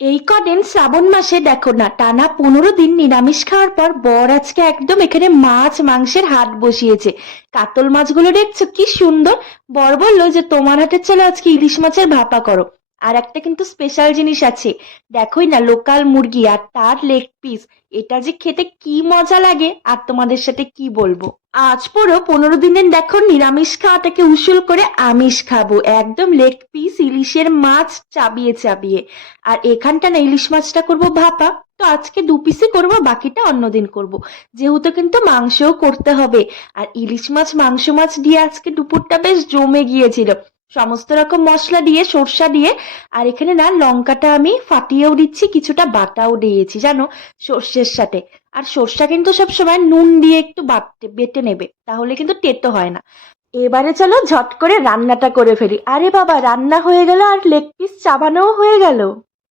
এই কদিন শ্রাবণ মাসে দেখো না, টানা 15 দিন নিরামিষ খাওয়ার পর বর আজকে একদম এখানে মাছ মাংসের হাট বসিয়েছে। কাতল মাছগুলো দেখছো কি সুন্দর। বর বললো যে তোমার হাতে চলো আজকে ইলিশ মাছের ভাপা করো। আর একটা কিন্তু স্পেশাল জিনিস আছে, দেখোই না, লোকাল মুরগি আর তার লেগ পিস। এটা যে খেতে কি মজা লাগে আর তোমাদের সাথে কি বলবো। আজ পুরো 15 দিনের দেখো নিরামিষ খাওয়াটাকে উসুল করে আমিষ খাবো, একদম লেগ পিস ইলিশের মাছ চাবিয়ে চাবিয়ে। আর এখানটা না ইলিশ মাছটা করব ভাপা। তো আজকে 2 পিসই করব, বাকিটা অন্যদিন করব, যেহেতু কিন্তু মাংসও করতে হবে। আর ইলিশ মাছ মাংস মাছ দিয়ে আজকে দুপুরটা বেশ জমে গিয়েছিল, সমস্ত রকম মশলা দিয়ে সর্ষা দিয়ে। আর এখানে না লঙ্কাটা আমি ফাটিয়েও দিচ্ছি, কিছুটা বাটাও দিয়েছি জানো, সর্ষের সাথে। আর সর্ষা কিন্তু সবসময় নুন দিয়ে একটু বেটে নেবে, তাহলে কিন্তু তেতো হয় না। এবারে চলো ঝট করে রান্নাটা করে ফেলি। আরে বাবা, রান্না হয়ে গেল আর লেগ পিস চাবানোও হয়ে গেল।